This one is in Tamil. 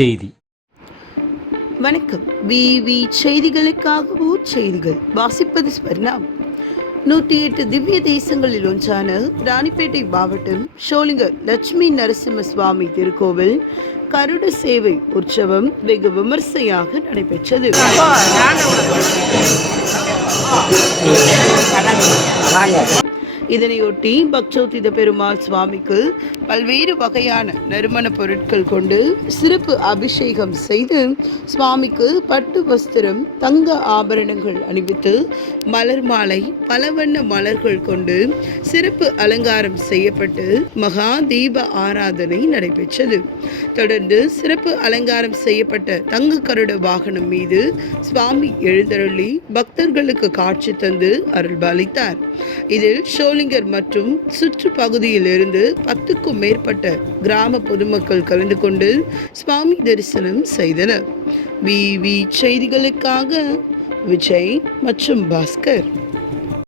செய்தி. வணக்கம். விவி செய்திகளுக்காக செய்திகள் வாசிப்பது ஸ்வர்ணா. 108 திவ்ய தேசங்களில் ஒன்றான ராணிப்பேட்டை மாவட்டம் ஷோலிங்கர் லட்சுமி நரசிம்ம சுவாமி திருக்கோவில் கருட சேவை உற்சவம் வெகு விமர்சையாக நடைபெற்றது. இதனையொட்டி பக்சோத்தித பெருமாள் சுவாமிக்கு பல்வேறு வகையான நறுமண பொருட்கள் கொண்டு சிறப்பு அபிஷேகம் செய்து சுவாமிக்கு பட்டு வஸ்திரம், தங்க ஆபரணங்கள் அணிவித்து மலர் மாலை, பல வண்ண மலர்கள் கொண்டு சிறப்பு அலங்காரம் செய்யப்பட்டு மகா தீப ஆராதனை நடைபெற்றது. தொடர்ந்து சிறப்பு அலங்காரம் செய்யப்பட்ட தங்க கருட வாகனம் மீது சுவாமி எழுந்தருளி பக்தர்களுக்கு காட்சி தந்து அருள்பாலித்தார். இதில் ஷோலிங்கர் மற்றும் சுற்று பகுதியில் இருந்து 10க்கும் மேற்பட்ட கிராம பொதுமக்கள் கலந்து கொண்டு சுவாமி தரிசனம் செய்தனர். விவி செய்திகளுக்காக விஜய் மற்றும் பாஸ்கர்.